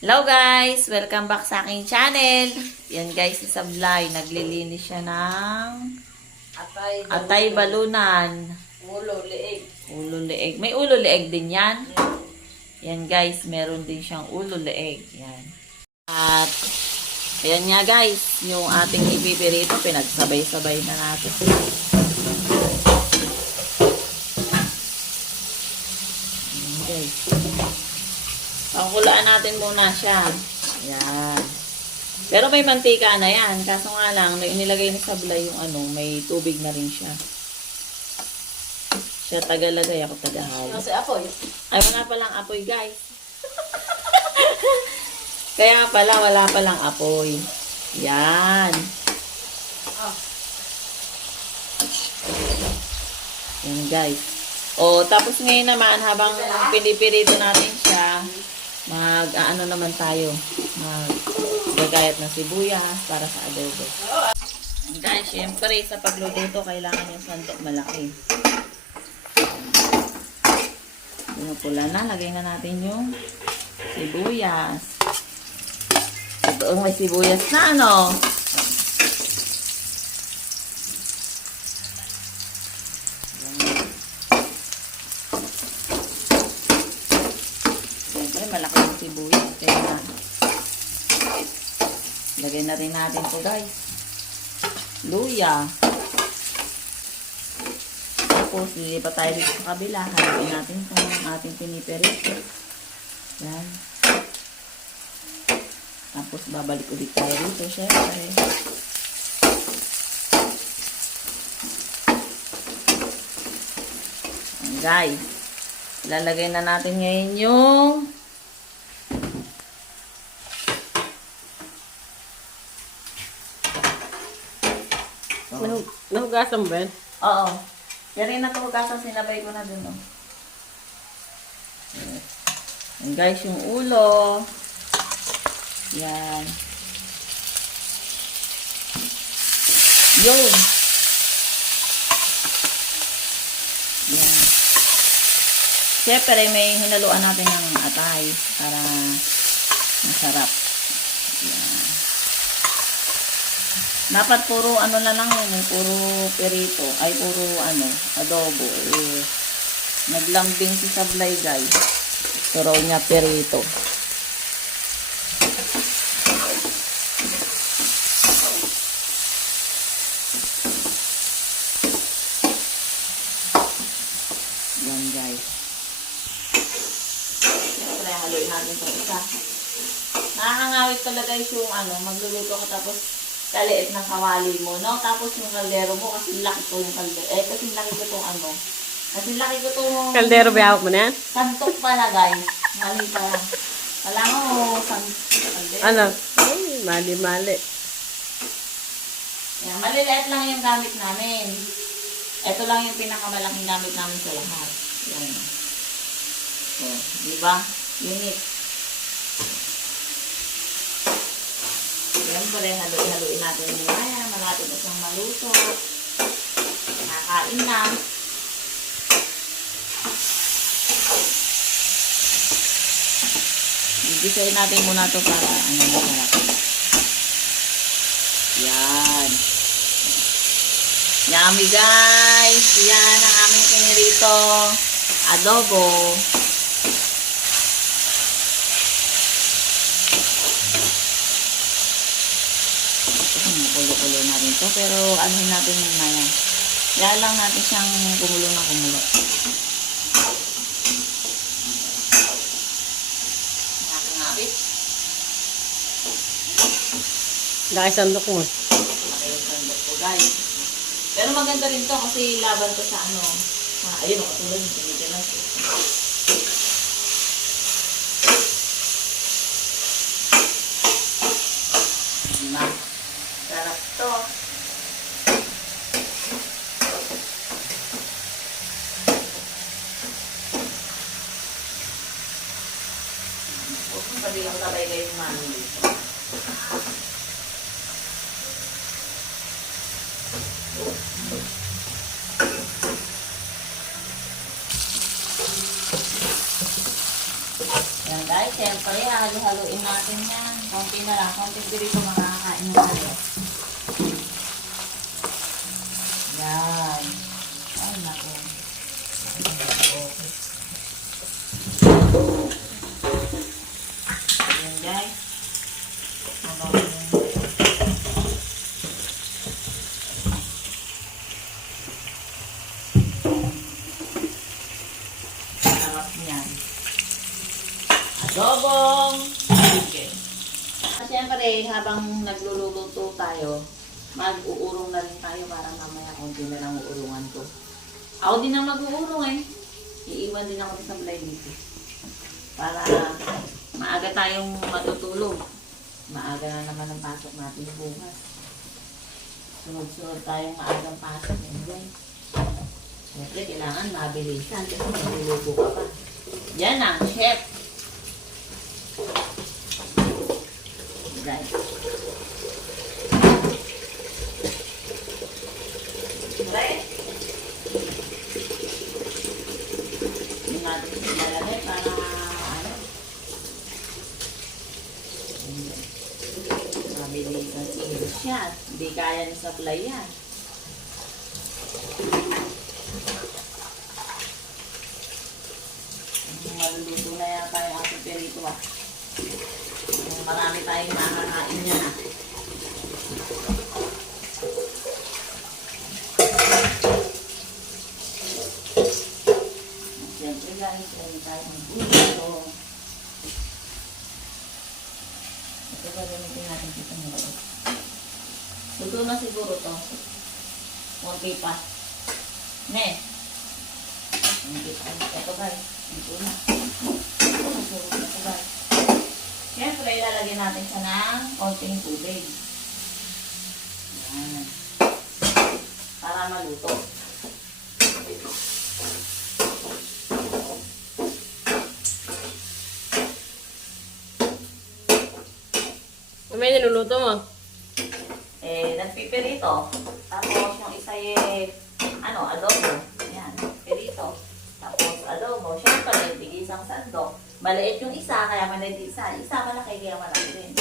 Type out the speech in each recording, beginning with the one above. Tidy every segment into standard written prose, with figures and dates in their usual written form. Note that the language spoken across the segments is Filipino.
Hello guys! Welcome back sa aking channel. Yan guys, si Sablay. Naglilinis siya ng atay balunan. Ulo, leeg. Ulo leeg. May ulo leeg din yan. Yan guys, meron din siyang ulo leeg. Yan. At ayan nga guys, yung ating ipipirito, pinagsabay-sabay na natin. Ayan guys. Pakulaan natin muna siya. Ayan. Pero may mantika na yan. Kaso nga lang, nilagay ni Sablay yung may tubig na rin siya. Siya tagalagay, ako tagahal. Kasi apoy. Ay, wala palang apoy, guys. Kaya pala, wala palang apoy. Yan. Yan, guys. O, tapos ngayon naman, habang pinipirito natin siya, mag-ano naman tayo. Mag-gagayat ng sibuyas para sa adobo. And guys, syempre, sa pagluluto, kailangan yung sandok malaki. Pinupula na, lagay na natin yung sibuyas. Ito may sibuyas na, ano? Siyempre, malaki yung sibuyas. Kaya na, lagay na rin natin ito, guys. Luya. Tapos, lilipat tayo dito sa kabila. Hanapin natin kung ating piniperito. Yan. Tapos, babalik ulit tayo dito, syempre. Yan, guys. Lalagay na natin ngayon yung Nahugasan ba yan? oo. Yan rin na ito hugasan, sinabay ko na dun, oh. Yan guys, yung ulo. Yan. Yun. Yan. Siyempre, may hinaluan natin ng atay para masarap. Yan. Dapat puro ano na lang yun, puro perito, ay puro adobo. Naglambing si Sablay guys. Pero niya perito. Yan guys. Siyempre, haluin natin sa isa. Nakakangawit talaga yung magluluto ka tapos kaliit ng kawali mo, no? Tapos yung kaldero mo, kasi laki ko yung kaldero. Kasi laki ko itong Kasi laki ko itong Kaldero ba hawak mo na yan? santok pala, guys. Mali pa lang. Wala mo, kaldero. Ano? Ay, mali-mali. Yan, maliliit lang yung gamit namin. Ito lang yung pinakamalaking gamit namin sa lahat. Yan. So, di ba? Unit. Siyempre, haluin natin yung maya. Malapit na siyang maluto. Nakakain na. Gigisayin natin muna ito para masarap. Yan. Yummy guys! Yan ang aming pinirito. Adobo. Kulo-kulo natin ito. Pero anuhin natin yung maya. Kaya lang natin siyang kumulo na kumulo. Nakakangabit. Laki sandok mo. Laki yung sandok ko guys. Pero maganda rin to kasi laban to sa ayun, katulad yung Pilipinas. Diba? Sarap to. Huwag mong sabihin ko sabay kayo umano dito. Thank you. Yan guys, siyempre, halo-haloin natin yan. Konti na lang, konti dito makakain na tayo. Yan. Ay, naku. Okay. Yan guys. Sarap niyan. Adobong chicken. Siyempre, habang nagluluto tayo, mag-uurong na rin tayo para mamaya konti na lang uurungan ko. Ako din ang mag-uurong eh. Iiwan din ako sa blade dito. Para maaga tayong matutulog. Maaga na naman ang pasok natin bukas. Sunod-sunod tayong maagang pasok. Anyway. Siyempre, kailangan mabilisan kasi magluluto ka pa. Yan ang chef. Right. Right. Yung natin silalagay para ano. Mabilisan siya. Hindi kaya ni supply yan. Maluluto na yata yung ating perito ah. Marami tayong makakain niya na. Siyempre guys, meron tayong buto. Ito ba gamitin natin dito ng loob? Luto na siguro to. Okay pa. Ne. Okay pa. Ito guys. Luto na. Luto na ito guys. Siyempre, ilalagyan natin siya ng konting tubig. Yan. Para maluto. May niluluto mo? Nagpipirito. Tapos yung isa adobo. Yan, pirito. Tapos adobo. Siyempre, tigisang sandok. Maliit yung isa, kaya maliit isa. Isa malaki, kaya malaki rin.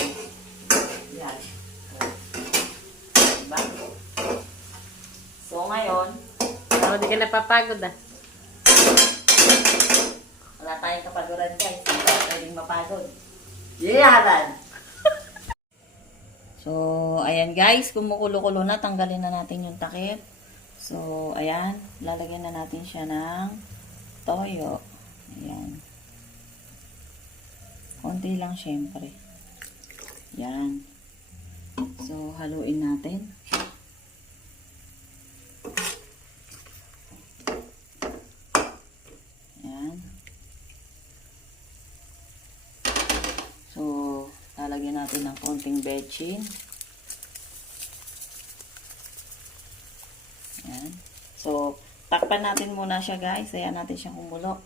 Yan. Diba? So, ngayon, Ako di ka napapagod ah. wala tayong kapaguran guys. Hindi tayo pwedeng mapagod. Yayaran! So, ayan guys, kumukulo-kulo na. Tanggalin na natin yung takip. So, ayan. Lalagyan na natin siya ng toyo. Ayan. Konti lang syempre. Yan. So, haluin natin. Yan. So, lalagyan natin ng konting bechin. Yan. So, takpan natin muna siya guys. Ayan natin siyang kumulo.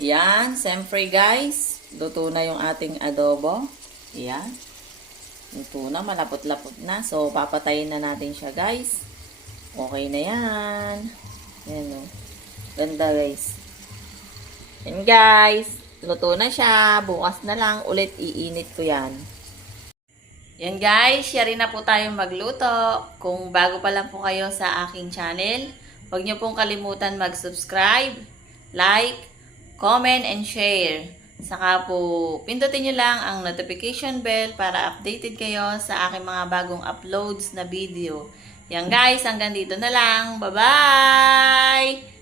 Yan, siyempre guys, luto na yung ating adobo. Yan. Luto na, malapot-lapot na. So, papatayin na natin siya guys. Okay na yan. Yan o. Ganda guys. Yan guys, luto na siya. Bukas na lang, ulit iinit ko yan. Yan guys, share na po tayong magluto. Kung bago pa lang po kayo sa aking channel, huwag niyo pong kalimutan mag-subscribe, like, comment and share. Saka po, pindutin nyo lang ang notification bell para updated kayo sa aking mga bagong uploads na video. Yan guys, hanggang dito na lang. Bye-bye!